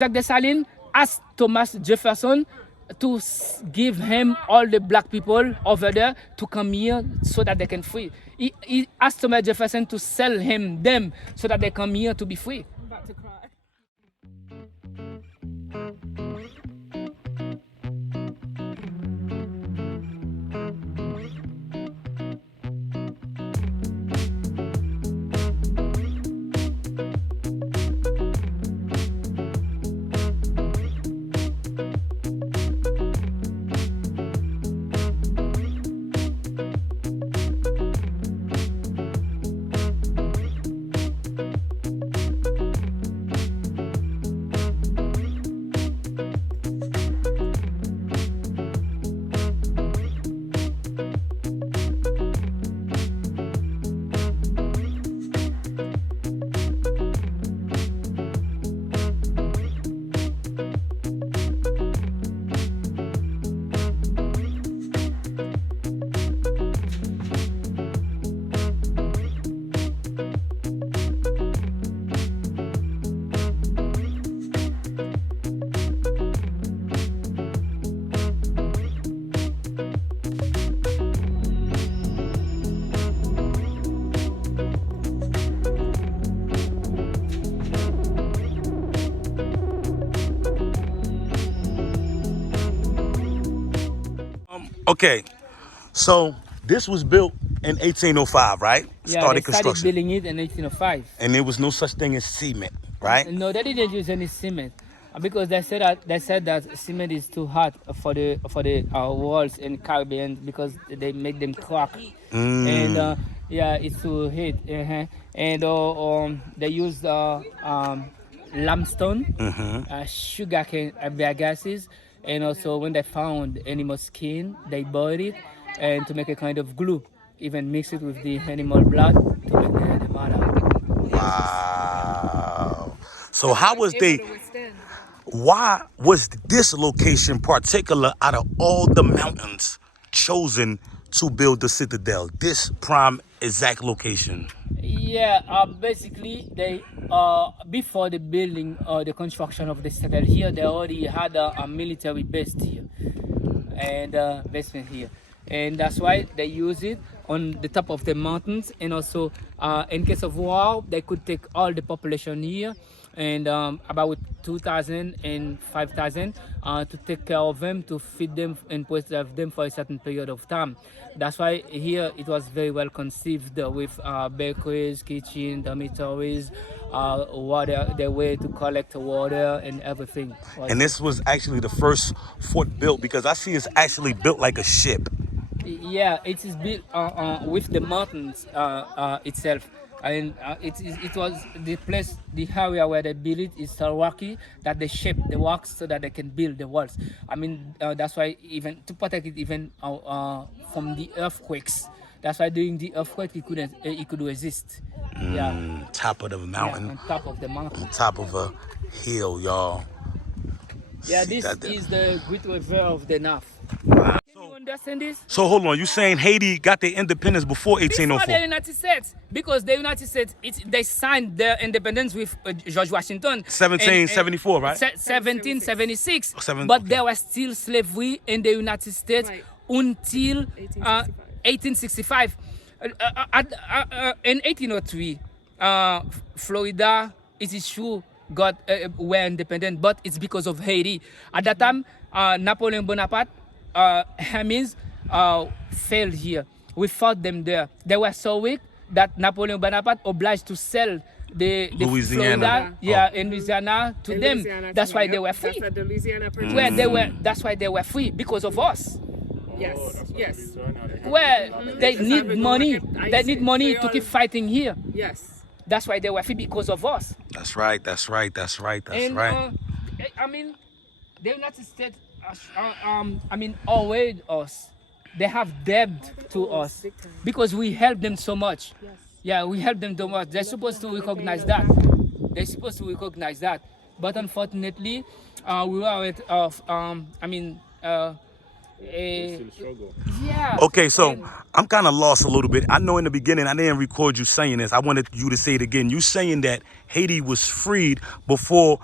Jacques Dessalines asked Thomas Jefferson to give him all the black people over there to come here so that they can free. He asked Thomas Jefferson to sell him them so that they come here to be free. I'm about to cry. Okay, so this was built in 1805, right? Yeah, they started building it in 1805. And there was no such thing as cement, right? No, they didn't use any cement because they said that cement is too hot for the walls in Caribbean because they make them crack. And yeah, it's too heat. And they used limestone, sugarcane gases, and also when they found animal skin, they boiled it and to make a kind of glue. Even mix it with the animal blood to make the mother. Wow. So how was why was this location particular out of all the mountains chosen to build the Citadel? This prime exact location? Yeah, basically they before the building or the construction of the Citadel here, they already had a military base here and basement here. And that's why they use it on the top of the mountains, and also in case of war they could take all the population here and about 2,000 and 5,000 to take care of them, to feed them and preserve them for a certain period of time. That's why here it was very well conceived with bakeries, kitchen, dormitories, water, the way to collect water and everything. And this was actually the first fort built, because I see it's actually built like a ship. Yeah, it is built with the mountains itself, and it was the place, the area where they built it is so rocky that they shape the rocks so that they can build the walls. I mean, that's why even to protect it even from the earthquakes. That's why during the earthquake it could resist. Yeah. Top of the mountain. Yeah, on top of the mountain. On top of a hill, y'all. Yeah, this is the Great River of the North. Wow. You understand this? So hold on, you saying Haiti got their independence before 1804? Before the United States, because the United States, they signed their independence with George Washington. 1774, right? 1776. But there was still slavery in the United States until 1865. In 1803, Florida, it is true, were independent, but it's because of Haiti. At that time, Napoleon Bonaparte, Hamins failed here. We fought them there. They were so weak that Napoleon Bonaparte obliged to sell the Louisiana. Florida, in Louisiana to them. That's why they were free. That's the Louisiana purchase. Where they were, that's why they were free, because of us. Yes, yes. Where they need money. They need money to keep fighting here. Yes. That's why they were free, because of us. That's right, that's right, that's right, that's right. I mean, the United States, always us. They have debt to us because we help them so much. Yes. Yeah, we help them so much. They're supposed to recognize that. They're supposed to recognize that. But unfortunately, we were yeah. Okay, so I'm kind of lost a little bit. I know in the beginning I didn't record you saying this. I wanted you to say it again. You saying that Haiti was freed before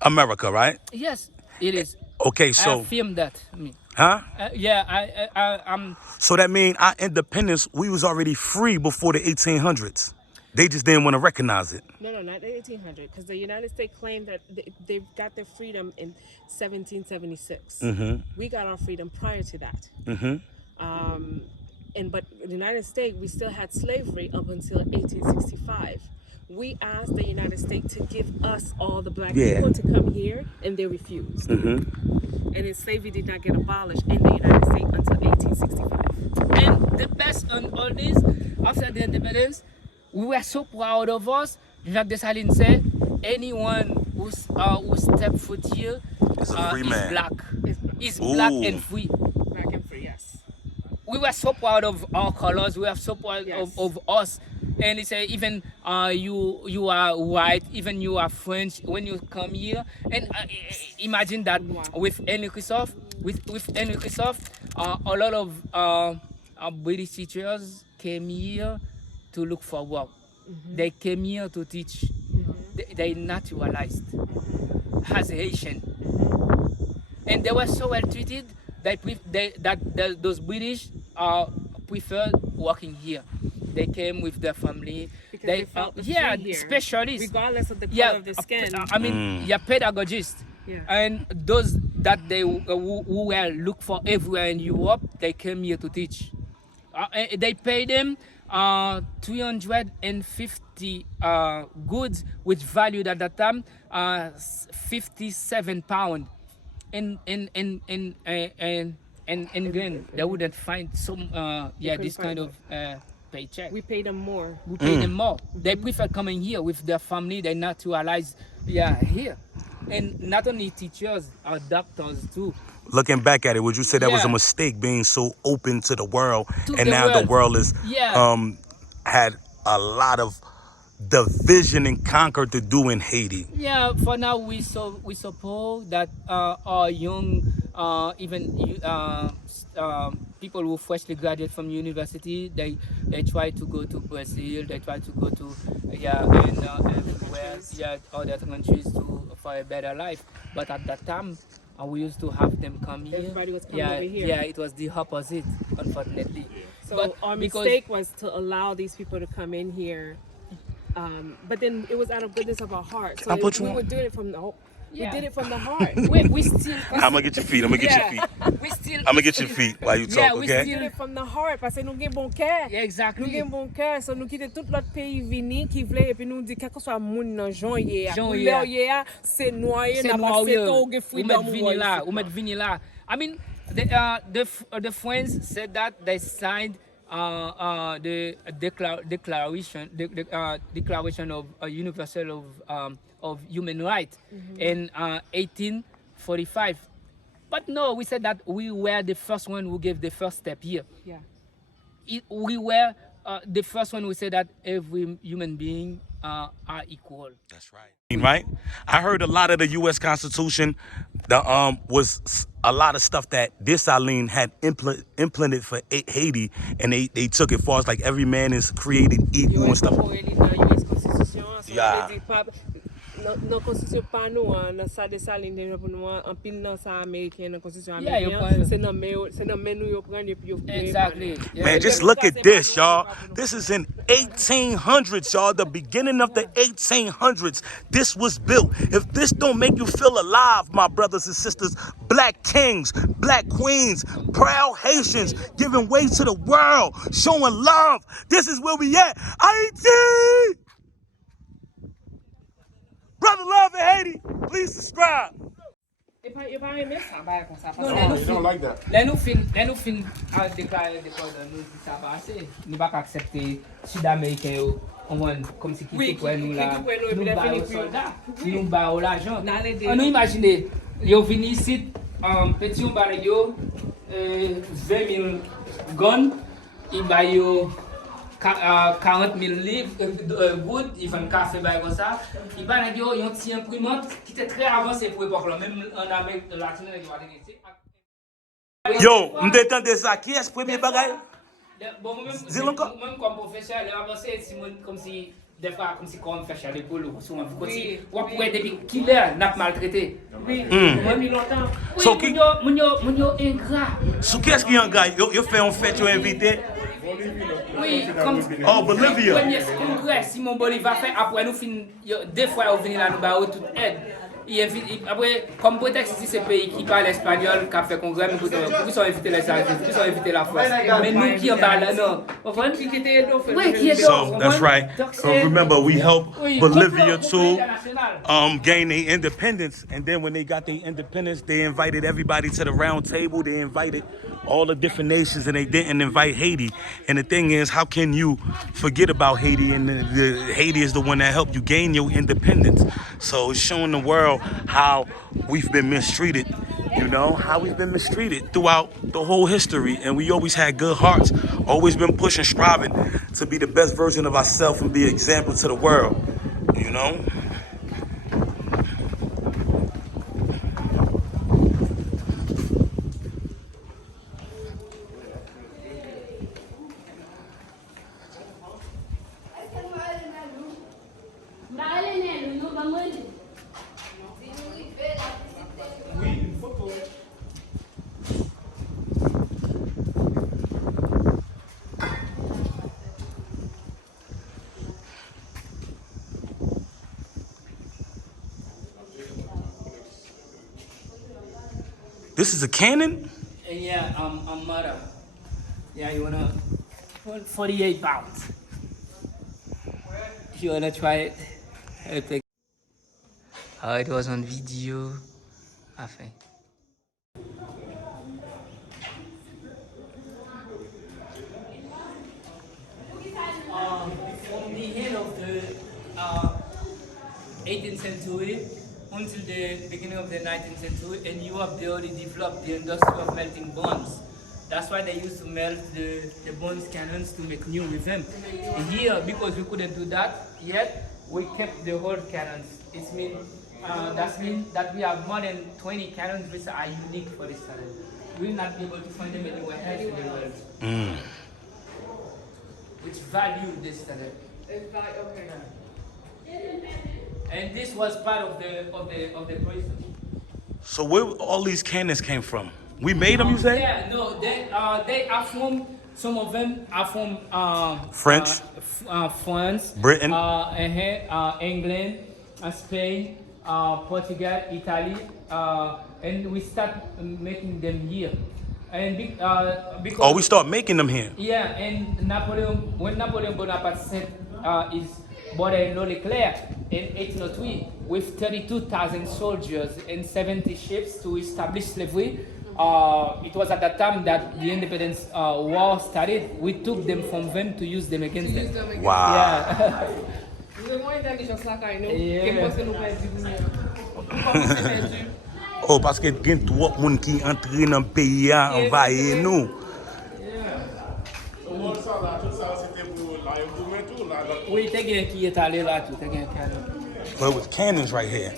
America, right? Yes, it is. Okay, I so, filmed that. I mean, huh? yeah, I'm. So that means our independence, we was already free before the 1800s. They just didn't want to recognize it. No, not the 1800, because the United States claimed that they got their freedom in 1776. We got our freedom prior to that. But the United States, we still had slavery up until 1865. We asked the United States to give us all the black people to come here, and they refused. And then slavery did not get abolished in the United States until 1865. And the best on all this, after the independence, we were so proud of us. Jacques Dessalines said, anyone who step foot here It's a free man. is black. Is Ooh. black and free. Black and free, yes. We were so proud of our colors. We were so proud Yes. of us. And he said, even you are white, even you are French. When you come here, and imagine that with Henry Christophe, with Henry Christophe, a lot of British teachers came here to look for work. They came here to teach. They naturalized as Haitian, and they were so well treated. Those British preferred working here. They came with their family. Because they felt free here, specialists, regardless of the color of the skin. I mean, pedagogists. Yeah. And those that they who were looked for everywhere in Europe, they came here to teach. They paid them 350 goods, which valued at that time 57 pounds. And again, they wouldn't find some this kind of paycheck. We paid them more. We pay them more. They prefer coming here with their family. They naturalize here. And not only teachers, doctors too. Looking back at it, would you say that was a mistake being so open to the world, and now the world is had a lot of division and conquer to do in Haiti? Yeah, for now we suppose that our young, people who freshly graduate from university, they try to go to Brazil, they try to go to everywhere, other countries for a better life. But at that time, we used to have them come here. Everybody was coming over here. Yeah, it was the opposite, unfortunately. So our mistake was to allow these people to come in here. But then it was out of goodness of our heart. So we were doing it from the we did it from the heart. we still. I'm gonna get your feet. I'm gonna get your feet. We still. I'm gonna get your feet while you talk, we okay? did it from the heart parce que nous gen bon cœur. Yeah, exactly. Nous gen bon cœur, so nous quitte tout l'autre pays vini qui voulait et puis nous dit quel que soit moun nan janvier, couleur hier, c'est noir, n'a pas fait tout gen freedom ou met vanilla. I mean, the friends said that they signed the Declaration of Universal of Human Rights in 1845. But no, we said that we were the first one who gave the first step here. Yeah. We were the first one who said that every human being are equal. That's right. Right? I heard a lot of the U.S. Constitution, was a lot of stuff that Dessalines had implemented for Haiti, and they took it far as like every man is created equal and stuff. Yeah. Non constitution pas nous dans ça Dessalines pour nous en pile dans ça américain dans constitution américaine c'est non mais nous yo prendre et puis exactly. Man, just look at this, y'all. This is in 1800s, y'all. The beginning of the 1800s. This was built. If this don't make you feel alive, my brothers and sisters, black kings, black queens, proud Haitians, giving way to the world, showing love. This is where we at. Haiti! Brother Love in Haiti, please subscribe. Et pas aimer ça bah comme ça. No, you don't like that. Là nous fin déclarer des codes nous dit ça va assez. Nous pas accepter sud-américain comme si qui pour nous là. Nous ba soldats, nous ba l'argent. On nous imaginer yo vini ici petit on ba yo 20 000 guns, il ba yo 40 000 livres, good, ils font café, comme ça. Ils ont un petit imprimante qui était très avancé pour l'époque, même en Amérique latine. Yo, je m'étendais ça. Qui est ce premier bagage? Bon, même comme professeur, les avancés, comme si des fois comme si quand on fait chialer pour le souvent comme si on pourrait depuis killer n'a maltraité. Oui. Depuis longtemps. So Oui, mon yo ingrat. So qu'est-ce qu'il y a un gars? Yo fait un fête, yo invité. Oui, comme Oh, Bolivia. Premier congrès Simon Bolivar fait après nous fin deux fois on venir là nous ba toute aide. Il invite après comme prétexte ici c'est pays qui parle espagnol qui a fait congrès mais pour sont inviter les Argentins, pour sont inviter la France. Mais nous qui en bas là non. Qui était oui, qui est So that's right. Remember, we helped Bolivia to gain their independence, and then when they got their independence, they invited everybody to the round table. They invited all the different nations, and they didn't invite Haiti. And the thing is, how can you forget about Haiti? And Haiti is the one that helped you gain your independence. So it's showing the world how we've been mistreated. You know, how we've been mistreated throughout the whole history. And we always had good hearts, always been pushing, striving to be the best version of ourselves and be an example to the world, you know? This is a cannon? Yeah, mother. Yeah, you wanna 48 pounds. You wanna try it? It was on video. I think. From the end of the 18th century until the beginning of the 19th century, in Europe they already developed the industry of melting bones. That's why they used to melt the bones cannons to make new with them. And here, because we couldn't do that yet, we kept the old cannons. It means that we have more than 20 cannons which are unique for this time. We'll not be able to find them anywhere else in the world. Which value this study. Okay. And this was part of the process. So where all these cannons came from? We made them, you say? Yeah, no, they are from, some of them are from French, France, Britain, England, Spain, Portugal, Italy, and we start making them here. And because we start making them here. Yeah, and when Napoleon Bonaparte sent his brother-in-law Leclerc in 1803 with 32,000 soldiers and 70 ships to establish slavery, it was at that time that the independence war started. We took them from them to use them against them. Wow. Oh, parce que gen trop moun ki entre nan pays a envahi nous. Oui, t'es quelqu'un qui est allé là tout, t'es quelqu'un. Well, with cannons right here.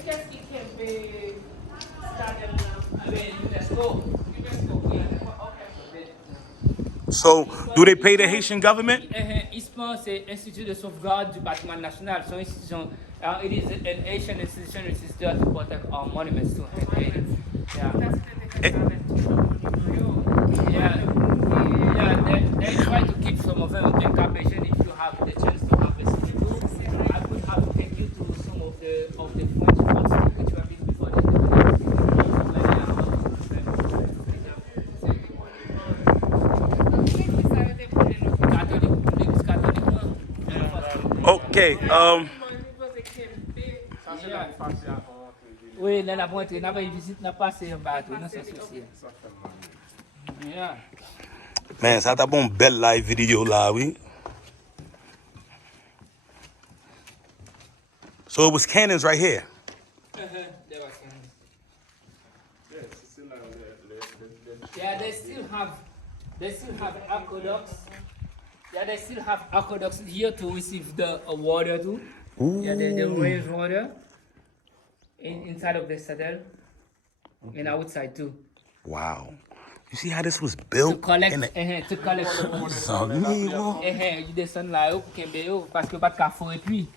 So, do they pay the Haitian government? ISPAN, c'est Institut de sauvegarde du patrimoine national. So it is an Asian institution which is there to protect our monuments to Haiti. They try to keep some of them in captation. If you have the chance to have a city tour, I could have to take you to some of the French forts which were built before the Okay, Oui, là, la pointe, n'a pas une visite, n'a pas passé un bateau, non, c'est souci. Yeah. Man, ça t'a bon belle live vidéo là, oui. So it was cannons right here. There was cannons. Yeah, they still have aqueducts. Yeah, they still have aqueducts here to receive the water too. Ooh. Yeah, the rainwater inside of the citadel and outside too. Wow. You see how this was To built? collect, in the- to collect. You descend là, yo, kembe yo, parce que pas de café et puis.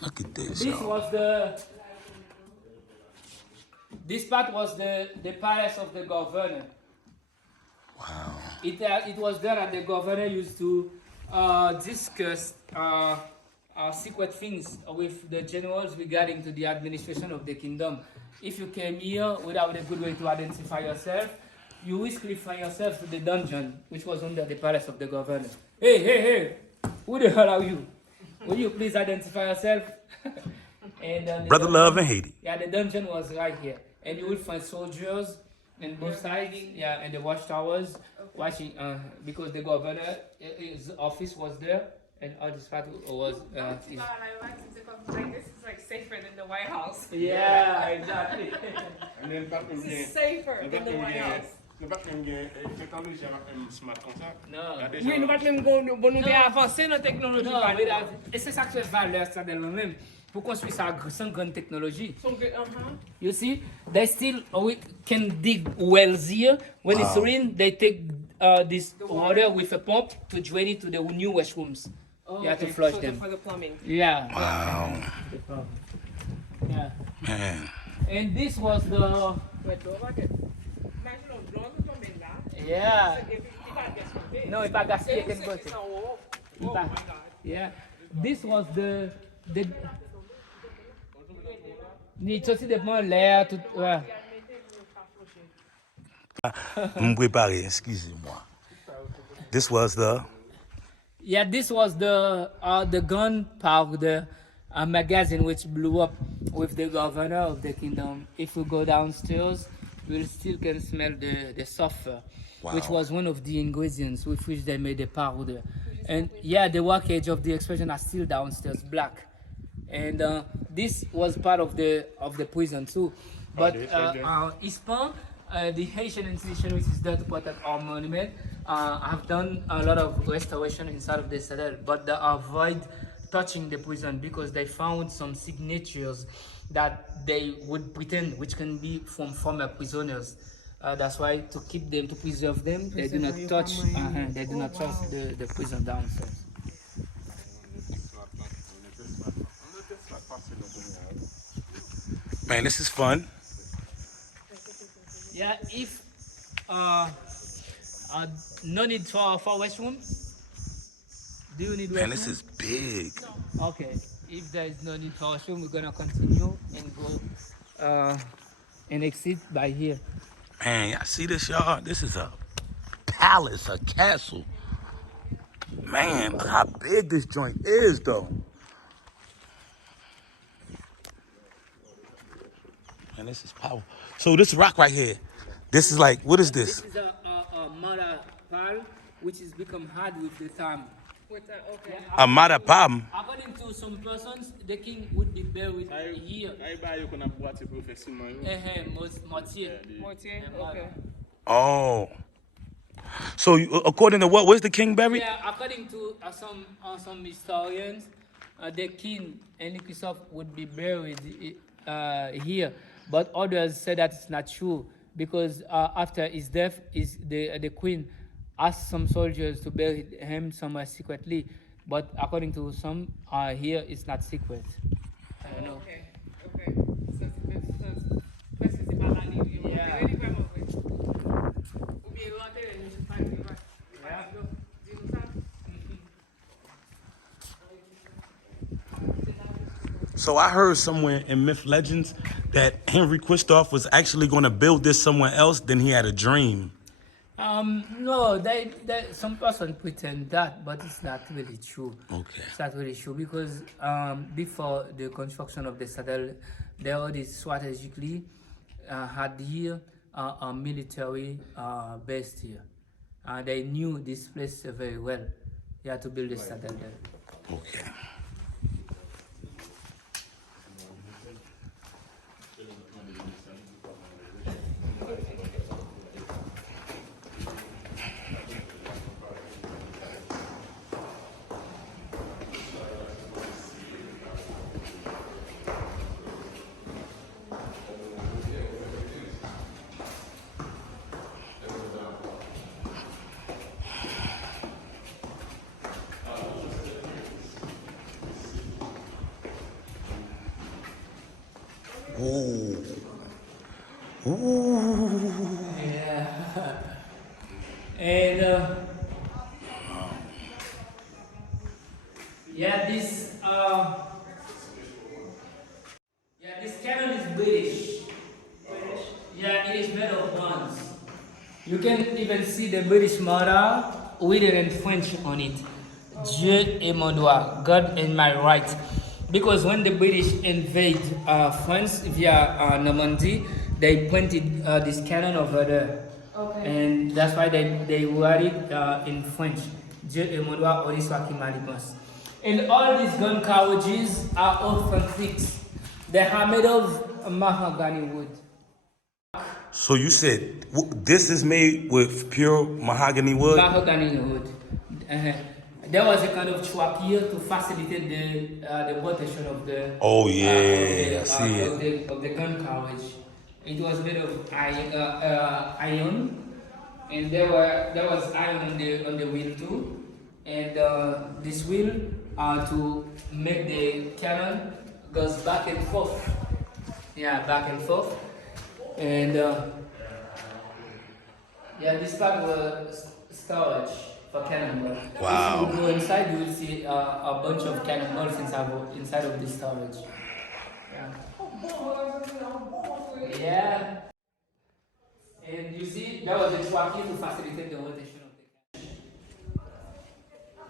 Look at this, This y'all. was the. This part was the palace of the governor. Wow. It was there that the governor used to discuss secret things with the generals regarding to the administration of the kingdom. If you came here without a good way to identify yourself, you riskly find yourself to the dungeon, which was under the palace of the governor. Hey, who the hell are you? Will you please identify yourself? And Brother Love in Haiti. Yeah, the dungeon was right here, and you will find soldiers on both sides. Yeah, and the watchtowers watching because the governor his office was there, and all this part was. This is like safer than the White House. Yeah, exactly. And then back This is safer than the White House. nous pas même technologie avec smart comme ça. Non. Oui, nous pas même nous avancer dans la technologie. Non, et c'est ça qui fait valeur ça de même. Pour construire ça sans grande technologie. You see, they still we can dig wells here. When it's rain, they take this water with a pump to drain it to the new washrooms. You have to flush them. For the plumbing. Yeah. Wow. Yeah. Man. And this was the. Yeah. No, if I got sick, I can go to. Yeah. This was the. Ni aussi dépend l'air tout. Ouais. Me préparer, excusez-moi. This was the. Yeah, this was the gunpowder magazine which blew up with the governor of the kingdom. If we go downstairs, we still can smell the sulfur, which was one of the ingredients with which they made the powder. And yeah, the wreckage of the explosion are still downstairs, black. And this was part of the prison too. But ISPAN, the Haitian institution which is there to protect our monument, have done a lot of restoration inside of the citadel, but they avoid touching the prison because they found some signatures that they would pretend which can be from former prisoners. That's why to keep them, to preserve them, they do not touch. They do not touch the prison downstairs. Man, this is fun. Yeah, if no need for restroom. Do you need restroom? Man, this is big. Okay. If there is no need for restroom, we're gonna continue and go and exit by here. Man, y'all see this, y'all? This is a palace, a castle. Man, look how big this joint is, though. Man, this is powerful. So this rock right here, this is like, what is this? This is a mother pearl, which has become hard with the time. Okay. A matapam. According to some persons, the king would be buried here. Mortier. Mortier? Okay. Oh. So according to what, where's the king buried? Yeah, according to some historians, the king and Christophe would be buried here. But others say that it's not true because after his death, the queen asked some soldiers to bury him somewhere secretly. But according to some, here it's not secret. I don't know. Okay. Yeah. So I heard somewhere in myth legends that Henry Christophe was actually going to build this somewhere else. Then he had a dream. No, some person pretend that, but it's not really true. Okay. It's not really true because before the construction of the citadel, they already strategically had here a military base here. They knew this place very well. They had to build the citadel there. Okay. Ooh. Ooh. Yeah. And yeah, this cannon is British. Yeah, it is made of bronze. You can even see the British motto written in French on it. Dieu est mon droit, God is my right. Because when the British invade France via Normandy, they planted this cannon over there. Okay. And that's why they wrote it in French. Dieu est mon droit, on soit qui m'a dépense. And all these gun carriages are authentic. They are made of mahogany wood. So you said this is made with pure mahogany wood? Mahogany wood. There was a kind of track here to facilitate the rotation of the. Oh yeah, I see it. Of the gun carriage. It was made of iron, and there was iron on the wheel too, and this wheel to make the cannon goes back and forth. Yeah, back and forth, and yeah, this part was storage for cannonball. Wow. If you go inside, you will see a bunch of cannonballs inside of this storage. Yeah. Yeah. And you see, there was a track here to facilitate the rotation of the cannon.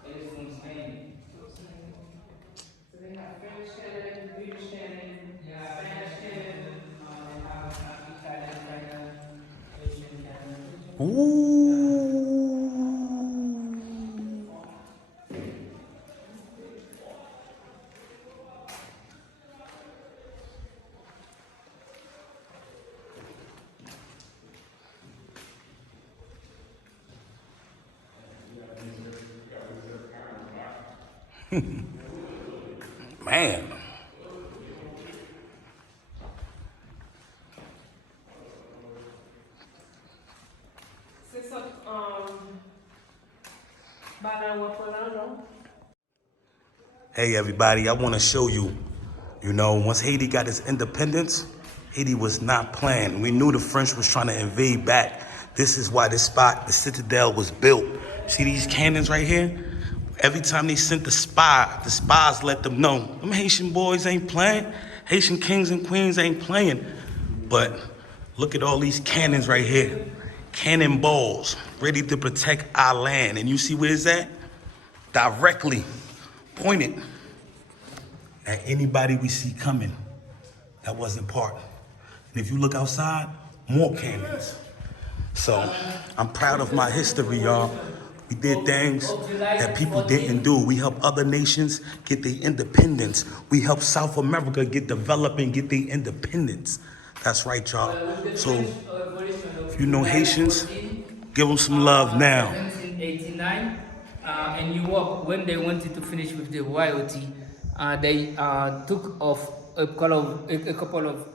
It is from Spain. So they have French cannon, British cannon, Spanish cannon, they have Italian cannon, Asian cannon. Ooh. Man. Hey everybody, I want to show you, once Haiti got its independence, Haiti was not playing. We knew the French was trying to invade back. This is why this spot, the Citadel, was built. See these cannons right here? Every time they sent the spies let them know, them Haitian boys ain't playing. Haitian kings and queens ain't playing. But look at all these cannons right here. Cannonballs, ready to protect our land. And you see where it's at? Directly pointed at anybody we see coming that wasn't part. And if you look outside, more cannons. So I'm proud of my history, y'all. We did things that people didn't do. We helped other nations get their independence. We helped South America get developed and get their independence. That's right, y'all. So if you know Haitians, give them some love now. 1989, in Europe, when they wanted to finish with the royalty, they took off a couple of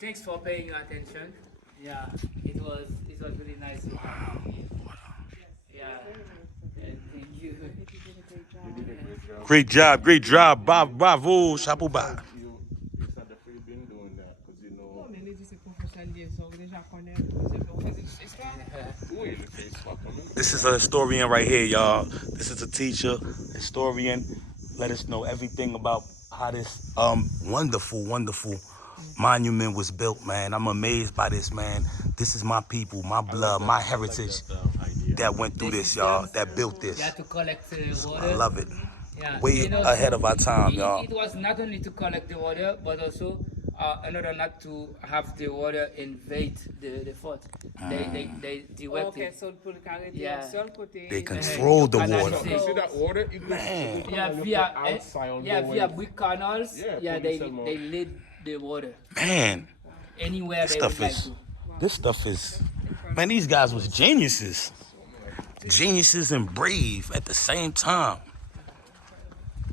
thanks for paying your attention. Yeah, it was really nice. Yeah, and thank you. Great job, bravo, chapeau bas. This is a historian right here, y'all. This is a teacher, historian. Let us know everything about how this wonderful monument was built, man. I'm amazed by this, man. This is my people, my blood, my heritage that went through this, y'all, that built this. Yeah, to collect water. I love it. Yeah. Way ahead of our time, y'all. It was not only to collect the water, but also in order not to have the water invade the fort. They directed. Okay, so they control the water. See that water? Via brick canals. Yeah, they lead the water. Man, Anywhere they would like to. This stuff is, man, these guys was geniuses. Geniuses and brave at the same time.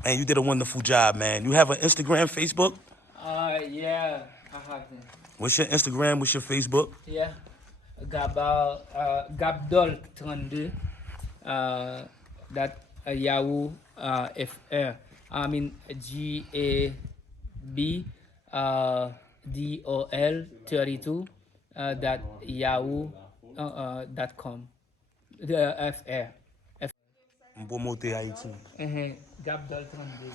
Man, you did a wonderful job, man. You have an Instagram, Facebook? Yeah, I have them. What's your Instagram? What's your Facebook? Yeah, Gaba, Gabdol 32, that Yahoo FR. I mean GAB DOL 32 that Yahoo.com. The FR. Bon monter Haïti. Gabdol 32.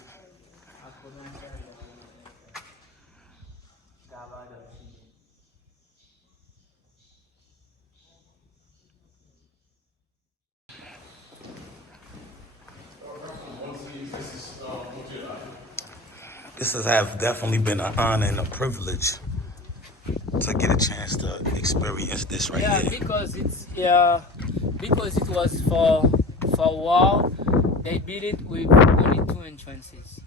This has have definitely been an honor and a privilege to get a chance to experience this right Yeah, here. because it was for war. They built it with only 2 entrances.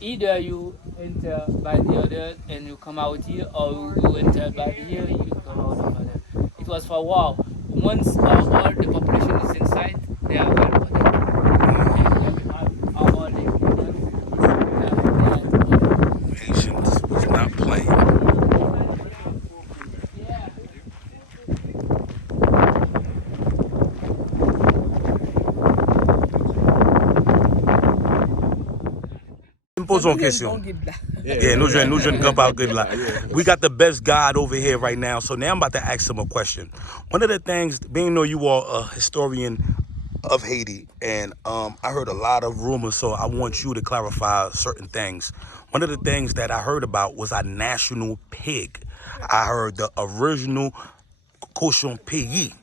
Either you enter by the other and you come out here, or you enter by here and you come out over there. It was for war. Once all the population is inside, they are well protected. And we have all the Haitians was not playing. Pose en question. Yeah, nous jeunes Gaba good luck. We got the best guide over here right now. So now I'm about to ask him a question. One of the things, being though you are a historian of Haiti, and I heard a lot of rumors, so I want you to clarify certain things. One of the things that I heard about was our national pig. I heard the original cochon pig,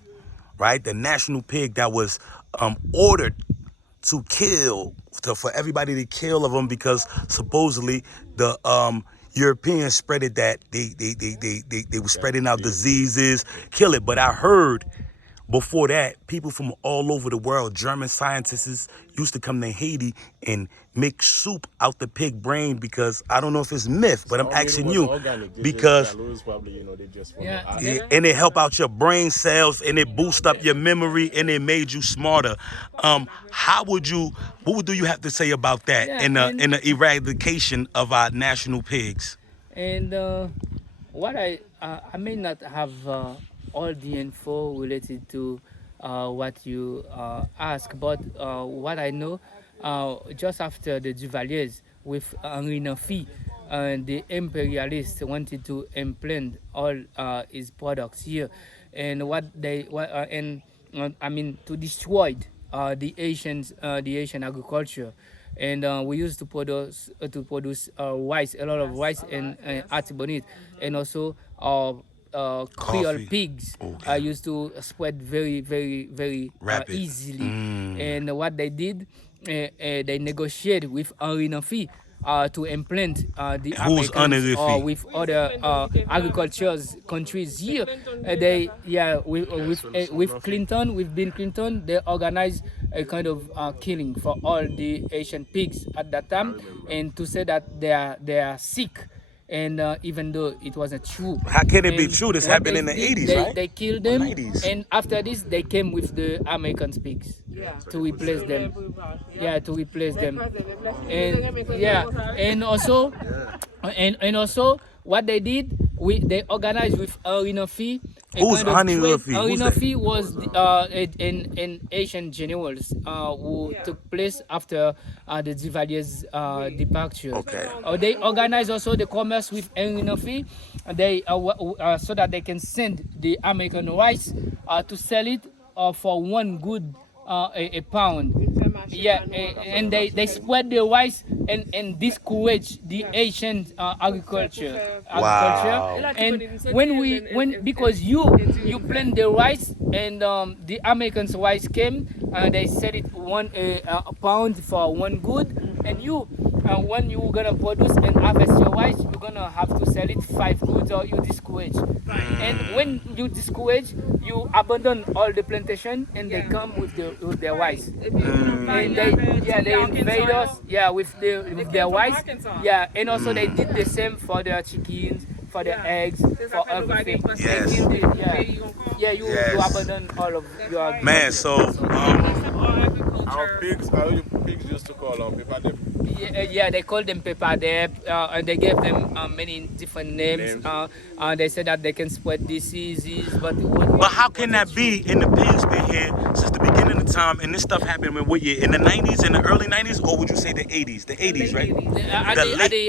right? The national pig that was ordered to kill, for everybody to kill of them, because supposedly the Europeans spread it, that they were spreading out diseases, kill it. But I heard before that, people from all over the world, German scientists, used to come to Haiti and make soup out the pig brain, because I don't know if it's myth, but I'm asking you, because and it help out your brain cells, and it boost up your memory, and it made you smarter. What do you have to say about that, in the eradication of our national pigs? And what I may not have all the info related to what you ask, but what I know, just after the Duvaliers with Henri Nafi, the imperialists wanted to implant all his products here, and to destroy the Asian agriculture. And we used to produce rice, a lot of rice and artibonite, and also Creole pigs used to spread very, very, very easily. And what they did, they negotiated with Henri Nafi to implant the Americans with other agricultural countries here. With Clinton, with Bill Clinton, they organized a kind of killing for all the Asian pigs at that time, and to say that they are sick. And even though it wasn't true. How can it be true? This happened in the 80s, right? They killed them, 90s. and after this, they came with the American pigs to replace them. Yeah, to replace them. And also, what they did, they organized with Henri Nafi. Who's Henri Nafi? Henri Nafi was an Asian general who took place after the Duvaliers' departure. Okay. They organized also the commerce with Henri Nafi, so that they can send the American rice to sell it for one good a pound. Yeah, and they spread the rice and discourage the Asian agriculture. Wow. And because you plant the rice, and the Americans' rice came, they sell it a pound for one good, and when you're gonna produce and harvest your rice, you're gonna have to sell it 5 goods, or you discourage. And when you discourage, you abandon all the plantation, and they come with their rice. And they invade us, with their rice. Yeah, and also they did the same for their chickens, for their eggs, for everything. Yes. You abandon all of your man. So our pigs used to call people. Yeah, they call them pepadep, and they gave them many different names. They said that they can spread diseases, but how can that be? And the pigs been here since the beginning of time, and this stuff happened in what year? In the 90s, in the early 90s, or would you say the 80s? The 80s, right?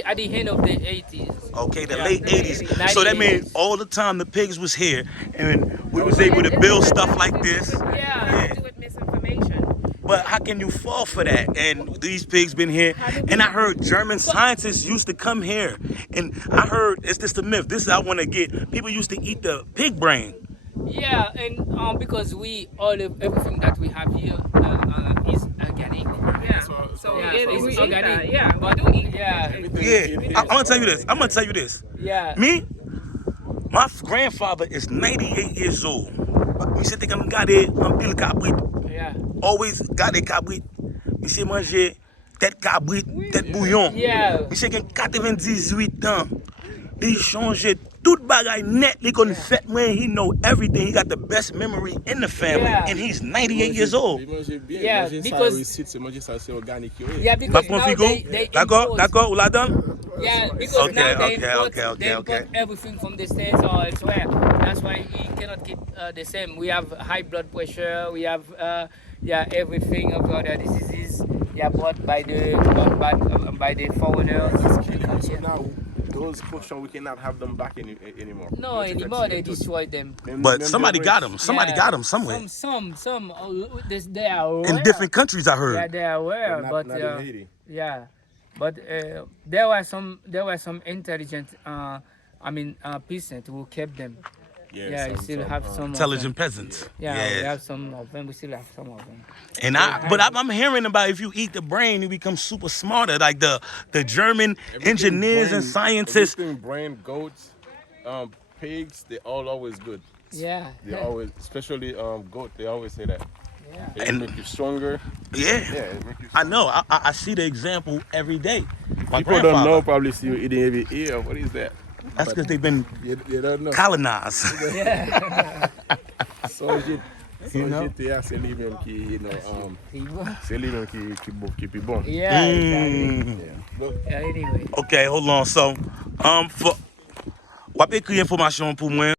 At the end of the 80s. Okay, the late 80s. So that means all the time the pigs was here, and we was able to build stuff like this. Yeah. Do with misinformation. But how can you fall for that? And these pigs been here. And I heard German scientists used to come here. And I heard, it's just a myth. This is I want to get. People used to eat the pig brain. Yeah, and because everything that we have here is organic. Yeah. So it is organic. Yeah, but we do eat. Yeah. I'm gonna tell you this. Yeah. Me, my grandfather is 98 years old. Me se te kan gade an pil kabrit. Yeah. Always gade kabrit. Me se manje tête kabrit, tête bouillon. Yeah. Me se gen 98 ans. He changé tout bagay net. He kon fet when he know everything. He got the best memory in the family. Yeah. And he's 98 years old. Yeah, because now they D'accord, ou la donne? Yeah, because now they import Okay. everything from the States or elsewhere. That's why he cannot keep the same. We have high blood pressure. We have everything of other diseases. Brought by the foreigners. Now, those portions, we cannot have them back anymore. No, anymore. They destroyed them. But somebody got them. Somebody got them somewhere. Some. They are rare. In different countries, I heard. Yeah, they are rare, Not but in Haiti. yeah, but there were some intelligent, peasants who kept them. Yeah, we still have some Intelligent peasants. Yeah, we have some of them. We still have some of them. And I'm hearing about if you eat the brain, you become super smarter. Like the German engineers and scientists. Everything brain, goats, pigs, they all always good. Yeah. They always, especially goat, they always say that. Yeah. It make you stronger. Yeah. It make you I know. I see the example every day. My People don't grandfather. know probably see you eating every ear. What is that? That's because they've been You don't know. colonized. So c'est lui-même qui, c'est lui-même qui est bon. Yeah, exactly. Yeah, anyway. Okay, hold on. So, for wap ekri information pour moi.